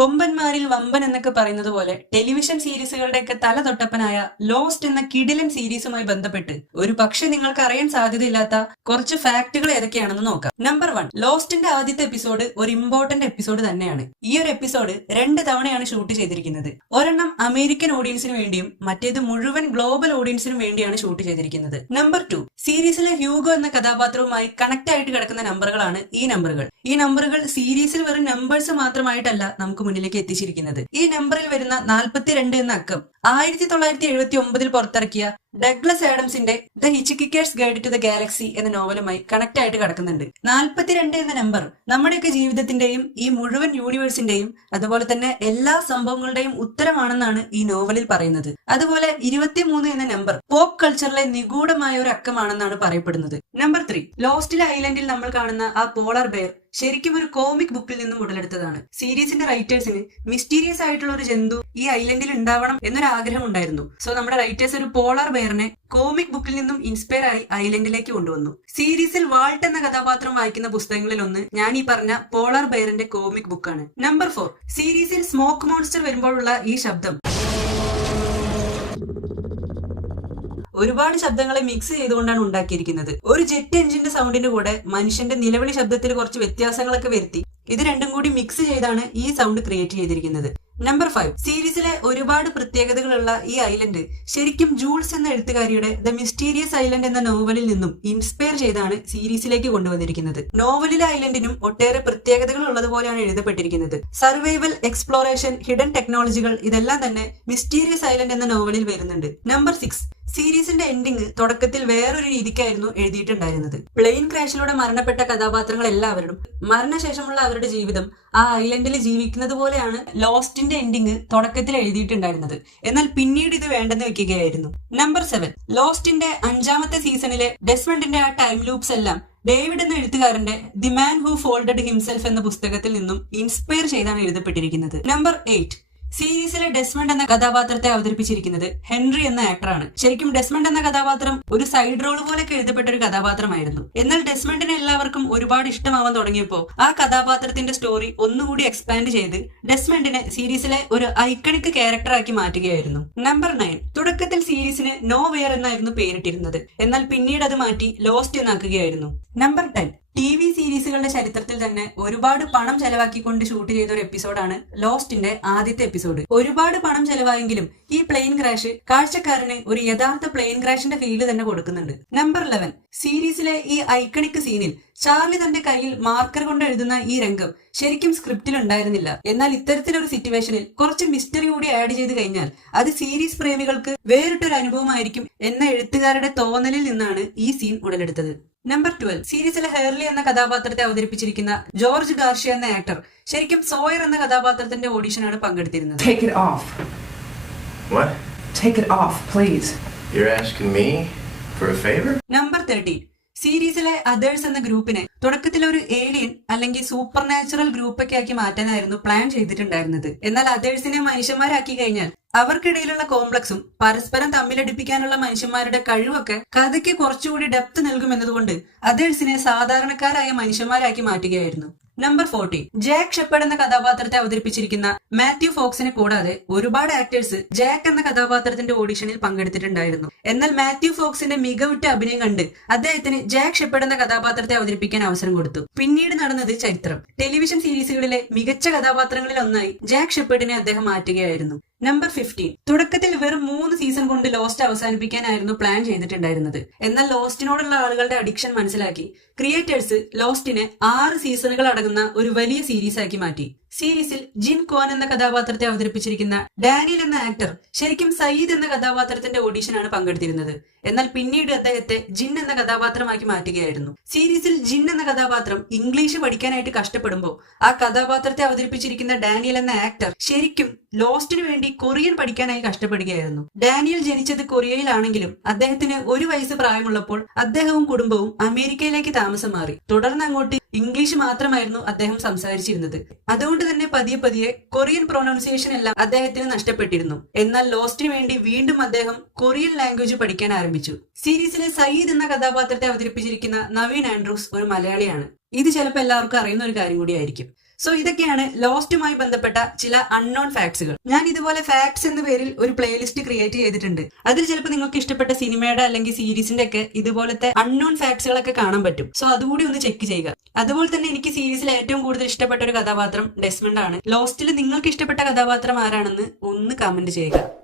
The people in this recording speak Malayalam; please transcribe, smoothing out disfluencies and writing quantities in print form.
കൊമ്പന്മാരിൽ വമ്പൻ എന്നൊക്കെ പറയുന്നത് പോലെ ടെലിവിഷൻ സീരീസുകളുടെയൊക്കെ തലതൊട്ടപ്പനായ ലോസ്റ്റ് എന്ന കിടിലൻ സീരീസുമായി ബന്ധപ്പെട്ട് ഒരു പക്ഷെ നിങ്ങൾക്ക് അറിയാൻ സാധ്യതയില്ലാത്ത കുറച്ച് ഫാക്ടുകൾ ഏതൊക്കെയാണെന്ന് നോക്കാം. നമ്പർ 1, ലോസ്റ്റിന്റെ ആദ്യത്തെ എപ്പിസോഡ് ഒരു ഇമ്പോർട്ടന്റ് എപ്പിസോഡ് തന്നെയാണ്. ഈ ഒരു എപ്പിസോഡ് 2 തവണയാണ് ഷൂട്ട് ചെയ്തിരിക്കുന്നത്. ഒരെണ്ണം അമേരിക്കൻ ഓഡിയൻസിന് വേണ്ടിയും മറ്റേത് മുഴുവൻ ഗ്ലോബൽ ഓഡിയൻസിനും വേണ്ടിയാണ് ഷൂട്ട് ചെയ്തിരിക്കുന്നത്. നമ്പർ 2, സീരീസിലെ ഹ്യൂഗോ എന്ന കഥാപാത്രവുമായി കണക്ട് ആയിട്ട് കിടക്കുന്ന നമ്പറുകളാണ് ഈ നമ്പറുകൾ. ഈ നമ്പറുകൾ സീരീസിൽ വെറും നമ്പേഴ്സ് മാത്രമായിട്ടല്ല നമുക്ക് മുന്നിലേക്ക് എത്തിച്ചിരിക്കുന്നത്. ഈ നമ്പറിൽ വരുന്ന 42 എന്ന അക്കം 1979 പുറത്തിറക്കിയ ഡഗ്ലസ് ആഡംസിന്റെ the hitchhiker's guide to the galaxy എന്ന നോവലുമായി കണക്ട് ആയിട്ട് കിടക്കുന്നുണ്ട്. 42 എന്ന നമ്പർ നമ്മുടെയൊക്കെ ജീവിതത്തിന്റെയും ഈ മുഴുവൻ യൂണിവേഴ്സിന്റെയും അതുപോലെ തന്നെ എല്ലാ സംഭവങ്ങളുടെയും ഉത്തരമാണെന്നാണ് ഈ നോവലിൽ പറയുന്നത്. അതുപോലെ 23 എന്ന നമ്പർ പോപ്പ് കൾച്ചറിലെ നിഗൂഢമായ ഒരു അക്കമാണെന്നാണ് പറയപ്പെടുന്നത്. നമ്പർ 3, ലോസ്റ്റിലെ ഐലൻഡിൽ നമ്മൾ കാണുന്ന ആ പോളർ ബെയർ ശരിക്കും ഒരു കോമിക് ബുക്കിൽ നിന്നും ഉടലെടുത്തതാണ്. സീരീസിന്റെ റൈറ്റേഴ്സിന് മിസ്റ്റീരിയസ് ആയിട്ടുള്ള ഒരു ജന്തു ഈ ഐലൻഡിൽ ഉണ്ടാവണം എന്നൊരു ആഗ്രഹം ഉണ്ടായിരുന്നു. സോ നമ്മുടെ റൈറ്റേഴ്സ് ഒരു പോളാർ ബെയറിനെ കോമിക് ബുക്കിൽ നിന്നും ഇൻസ്പയർ ആയി ഐലൻഡിലേക്ക് കൊണ്ടുവന്നു. സീരീസിൽ വാൾട്ട് എന്ന കഥാപാത്രം വായിക്കുന്ന പുസ്തകങ്ങളിൽ ഒന്ന് ഞാൻ ഈ പറഞ്ഞ പോളാർ ബെയറിന്റെ കോമിക് ബുക്കാണ്. നമ്പർ 4, സീരീസിൽ സ്മോക്ക് മോൺസ്റ്റർ വരുമ്പോഴുള്ള ഈ ശബ്ദം ഒരുപാട് ശബ്ദങ്ങളെ മിക്സ് ചെയ്തുകൊണ്ടാണ് ഉണ്ടാക്കിയിരിക്കുന്നത്. ഒരു ജെറ്റ് എഞ്ചിന്റെ സൗണ്ടിന്റെ കൂടെ മനുഷ്യന്റെ നിലവിളി ശബ്ദത്തിൽ കുറച്ച് വ്യത്യാസങ്ങളൊക്കെ വരുത്തി ഇത് രണ്ടും കൂടി മിക്സ് ചെയ്താണ് ഈ സൗണ്ട് ക്രിയേറ്റ് ചെയ്തിരിക്കുന്നത്. നമ്പർ 5, സീരീസിലെ ഒരുപാട് പ്രത്യേകതകളുള്ള ഈ ഐലൻഡ് ശരിക്കും ജൂൾസ് എന്ന എഴുത്തുകാരിയുടെ ദ മിസ്റ്റീരിയസ് ഐലൻഡ് എന്ന നോവലിൽ നിന്നും ഇൻസ്പയർ ചെയ്താണ് സീരീസിലേക്ക് കൊണ്ടുവന്നിരിക്കുന്നത്. നോവലിലെ ഐലൻഡിനും ഒട്ടേറെ പ്രത്യേകതകൾ ഉള്ളതുപോലെയാണ് എഴുതപ്പെട്ടിരിക്കുന്നത്. സർവൈവൽ, എക്സ്പ്ലോറേഷൻ, ഹിഡൻ ടെക്നോളജികൾ ഇതെല്ലാം തന്നെ മിസ്റ്റീരിയസ് ഐലൻഡ് എന്ന നോവലിൽ വരുന്നുണ്ട്. നമ്പർ 6, സീരീസിന്റെ എൻഡിങ് തുടക്കത്തിൽ വേറൊരു രീതിക്കായിരുന്നു എഴുതിയിട്ടുണ്ടായിരുന്നത്. പ്ലെയിൻ ക്രാഷിലൂടെ മരണപ്പെട്ട കഥാപാത്രങ്ങൾ എല്ലാവരും മരണശേഷമുള്ള അവരുടെ ജീവിതം ആ ഐലൻഡിൽ ജീവിക്കുന്നത് പോലെയാണ് ലോസ്റ്റിന്റെ എൻഡിങ് തുടക്കത്തിൽ എഴുതിയിട്ടുണ്ടായിരുന്നത്. എന്നാൽ പിന്നീട് ഇത് വേണ്ടെന്ന് വെക്കുകയായിരുന്നു. നമ്പർ 7, ലോസ്റ്റിന്റെ 5ാമത്തെ സീസണിലെ ഡെസ്മണ്ടിന്റെ ആ ടൈം ലൂപ്സ് എല്ലാം ഡേവിഡ് എന്ന എഴുത്തുകാരന്റെ the man who folded himself എന്ന പുസ്തകത്തിൽ നിന്നും ഇൻസ്പയർ ചെയ്താണ് എഴുതപ്പെട്ടിരിക്കുന്നത്. നമ്പർ 8, സീരീസിലെ ഡെസ്മണ്ട് എന്ന കഥാപാത്രത്തെ അവതരിപ്പിച്ചിരിക്കുന്നത് ഹെൻറി എന്ന ആക്ടറാണ്. ശരിക്കും ഡെസ്മണ്ട് എന്ന കഥാപാത്രം ഒരു സൈഡ് റോൾ പോലെയൊക്കെ എഴുതപ്പെട്ട ഒരു കഥാപാത്രമായിരുന്നു. എന്നാൽ ഡെസ്മണ്ടിനെ എല്ലാവർക്കും ഒരുപാട് ഇഷ്ടമാവാൻ തുടങ്ങിയപ്പോൾ ആ കഥാപാത്രത്തിന്റെ സ്റ്റോറി ഒന്നുകൂടി എക്സ്പാൻഡ് ചെയ്ത് ഡെസ്മണ്ടിനെ സീരീസിലെ ഒരു ഐക്കണിക് ക്യാരക്ടറാക്കി മാറ്റുകയായിരുന്നു. നമ്പർ 9, തുടക്കത്തിൽ സീരീസിന് നോ വെയർ എന്നായിരുന്നു പേരിട്ടിരുന്നത്. എന്നാൽ പിന്നീട് അത് മാറ്റി ലോസ്റ്റ് എന്നാക്കുകയായിരുന്നു. നമ്പർ 10, TV സീരീസുകളുടെ ചരിത്രത്തിൽ തന്നെ ഒരുപാട് പണം ചെലവാക്കിക്കൊണ്ട് ഷൂട്ട് ചെയ്ത ഒരു എപ്പിസോഡാണ് ലോസ്റ്റിന്റെ ആദ്യത്തെ എപ്പിസോഡ്. ഒരുപാട് പണം ചെലവായെങ്കിലും ഈ പ്ലെയിൻ ക്രാഷ് കാഴ്ചക്കാരന് ഒരു യഥാർത്ഥ പ്ലെയിൻ ക്രാഷിന്റെ ഫീല് തന്നെ കൊടുക്കുന്നുണ്ട്. നമ്പർ 11, സീരീസിലെ ഈ ഐക്കണിക് സീനിൽ ചാർലി തന്റെ കയ്യിൽ മാർക്കർ കൊണ്ട് എഴുതുന്ന ഈ രംഗം ശരിക്കും സ്ക്രിപ്റ്റിൽ ഉണ്ടായിരുന്നില്ല. എന്നാൽ ഇത്തരത്തിലൊരു സിറ്റുവേഷനിൽ കുറച്ച് മിസ്റ്ററി കൂടി ആഡ് ചെയ്ത് കഴിഞ്ഞാൽ അത് സീരീസ് പ്രേമികൾക്ക് വേറിട്ടൊരു അനുഭവമായിരിക്കും എന്ന എഴുത്തുകാരുടെ തോന്നലിൽ നിന്നാണ് ഈ സീൻ ഉടലെടുത്തത്. നമ്പർ 12, സീരീസിലെ ഹെർലി എന്ന കഥാപാത്രത്തെ അവതരിപ്പിച്ചിരിക്കുന്ന ജോർജ് ഗാർഷ്യ എന്ന ആക്ടർ ശരിക്കും സോയർ എന്ന കഥാപാത്രത്തിന്റെ ഓഡിഷനാണ് പങ്കെടുത്തിരുന്നത്. Take it off. What? Take it off, please. You're asking me for a favor? Number 13, സീരീസിലെ അതേഴ്സ് എന്ന ഗ്രൂപ്പിനെ തുടക്കത്തിൽ ഒരു ഏലിയൻ അല്ലെങ്കിൽ സൂപ്പർ നാച്ചുറൽ ഗ്രൂപ്പൊക്കെ ആക്കി മാറ്റാനായിരുന്നു പ്ലാൻ ചെയ്തിട്ടുണ്ടായിരുന്നത്. എന്നാൽ അതേഴ്സിനെ മനുഷ്യന്മാരാക്കി കഴിഞ്ഞാൽ അവർക്കിടയിലുള്ള കോംപ്ലക്സും പരസ്പരം തമ്മിലടിപ്പിക്കാനുള്ള മനുഷ്യന്മാരുടെ കഴിവൊക്കെ കഥയ്ക്ക് കുറച്ചുകൂടി ഡെപ്ത് നൽകുമെന്നതുകൊണ്ട് അതേഴ്സിനെ സാധാരണക്കാരായ മനുഷ്യന്മാരാക്കി മാറ്റുകയായിരുന്നു. നമ്പർ 14, ജാക്ക് ഷെപ്പേർഡ് എന്ന കഥാപാത്രത്തെ അവതരിപ്പിച്ചിരിക്കുന്ന മാത്യു ഫോക്സിനെ കൂടാതെ ഒരുപാട് ആക്ടേഴ്സ് ജാക്ക് എന്ന കഥാപാത്രത്തിന്റെ ഓഡിഷനിൽ പങ്കെടുത്തിട്ടുണ്ടായിരുന്നു. എന്നാൽ മാത്യു ഫോക്സിന്റെ മികവുറ്റ അഭിനയം കണ്ട് അദ്ദേഹത്തിന് ജാക്ക് ഷെപ്പേർഡ് എന്ന കഥാപാത്രത്തെ അവതരിപ്പിക്കാൻ അവസരം കൊടുത്തു. പിന്നീട് നടന്നത് ചരിത്രം. ടെലിവിഷൻ സീരീസുകളിലെ മികച്ച കഥാപാത്രങ്ങളിൽ ഒന്നായി ജാക്ക് ഷെപ്പേർഡിനെ അദ്ദേഹം മാറ്റുകയായിരുന്നു. നമ്പർ 15, തുടക്കത്തിൽ വെറും 3 സീസൺ കൊണ്ട് ലോസ്റ്റ് അവസാനിപ്പിക്കാനായിരുന്നു പ്ലാൻ ചെയ്തിട്ടുണ്ടായിരുന്നത്. എന്നാൽ ലോസ്റ്റിനോടുള്ള ആളുകളുടെ അഡിക്ഷൻ മനസ്സിലാക്കി ക്രിയേറ്റേഴ്സ് ലോസ്റ്റിനെ 6 സീസണുകൾ അടങ്ങുന്ന ഒരു വലിയ സീരീസ് ആക്കി മാറ്റി. സീരീസിൽ ജിൻ കോൻ എന്ന കഥാപാത്രത്തെ അവതരിപ്പിച്ചിരിക്കുന്ന ഡാനിയൽ എന്ന ആക്ടർ ശരിക്കും സയ്യിദ് എന്ന കഥാപാത്രത്തിന്റെ ഓഡിഷനാണ് പങ്കെടുത്തിരുന്നത്. എന്നാൽ പിന്നീട് അദ്ദേഹത്തെ ജിൻ എന്ന കഥാപാത്രമാക്കി മാറ്റുകയായിരുന്നു. സീരീസിൽ ജിൻ എന്ന കഥാപാത്രം ഇംഗ്ലീഷ് പഠിക്കാനായിട്ട് കഷ്ടപ്പെടുമ്പോൾ ആ കഥാപാത്രത്തെ അവതരിപ്പിച്ചിരിക്കുന്ന ഡാനിയൽ എന്ന ആക്ടർ ശരിക്കും ലോസ്റ്റിന് വേണ്ടി കൊറിയൻ പഠിക്കാനായി കഷ്ടപ്പെടുകയായിരുന്നു. ഡാനിയൽ ജനിച്ചത് കൊറിയയിലാണെങ്കിലും അദ്ദേഹത്തിന് 1 വയസ്സ് പ്രായമുള്ളപ്പോൾ അദ്ദേഹവും കുടുംബവും അമേരിക്കയിലേക്ക് താമസം മാറി. തുടർന്ന് അങ്ങോട്ട് ഇംഗ്ലീഷ് മാത്രമായിരുന്നു അദ്ദേഹം സംസാരിച്ചിരുന്നത്. അതുകൊണ്ട് തന്നെ പതിയെ പതിയെ കൊറിയൻ പ്രൊനൗൺസിയേഷൻ എല്ലാം അദ്ദേഹത്തിന് നഷ്ടപ്പെട്ടിരുന്നു. എന്നാൽ ലോസ്റ്റിന് വേണ്ടി വീണ്ടും അദ്ദേഹം കൊറിയൻ ലാംഗ്വേജ് പഠിക്കാൻ ആരംഭിച്ചു. സീരീസിലെ സയ്യിദ് എന്ന കഥാപാത്രത്തെ അവതരിപ്പിച്ചിരിക്കുന്ന നവീൻ ആൻഡ്രൂസ് ഒരു മലയാളിയാണ്. ഇത് ചിലപ്പോൾ എല്ലാവർക്കും അറിയുന്ന ഒരു കാര്യം കൂടിയായിരിക്കും. സോ ഇതൊക്കെയാണ് ലോസ്റ്റുമായി ബന്ധപ്പെട്ട ചില അൺനോൺ ഫാക്ട്സുകൾ. ഞാൻ ഇതുപോലെ ഫാക്ട്സ് എന്ന പേരിൽ ഒരു പ്ലേലിസ്റ്റ് ക്രിയേറ്റ് ചെയ്തിട്ടുണ്ട്. അതിൽ ചിലപ്പോൾ നിങ്ങൾക്ക് ഇഷ്ടപ്പെട്ട സിനിമയുടെ അല്ലെങ്കിൽ സീരീസിന്റെ ഒക്കെ ഇതുപോലത്തെ അൺനോൺ ഫാക്ട്സുകളൊക്കെ കാണാൻ പറ്റും. സോ അതുകൂടി ഒന്ന് ചെക്ക് ചെയ്യുക. അതുപോലെ തന്നെ എനിക്ക് സീരീസിൽ ഏറ്റവും കൂടുതൽ ഇഷ്ടപ്പെട്ട ഒരു കഥാപാത്രം ഡെസ്മണ്ട് ആണ്. ലോസ്റ്റിൽ നിങ്ങൾക്ക് ഇഷ്ടപ്പെട്ട കഥാപാത്രം ആരാണെന്ന് ഒന്ന് കമന്റ് ചെയ്യുക.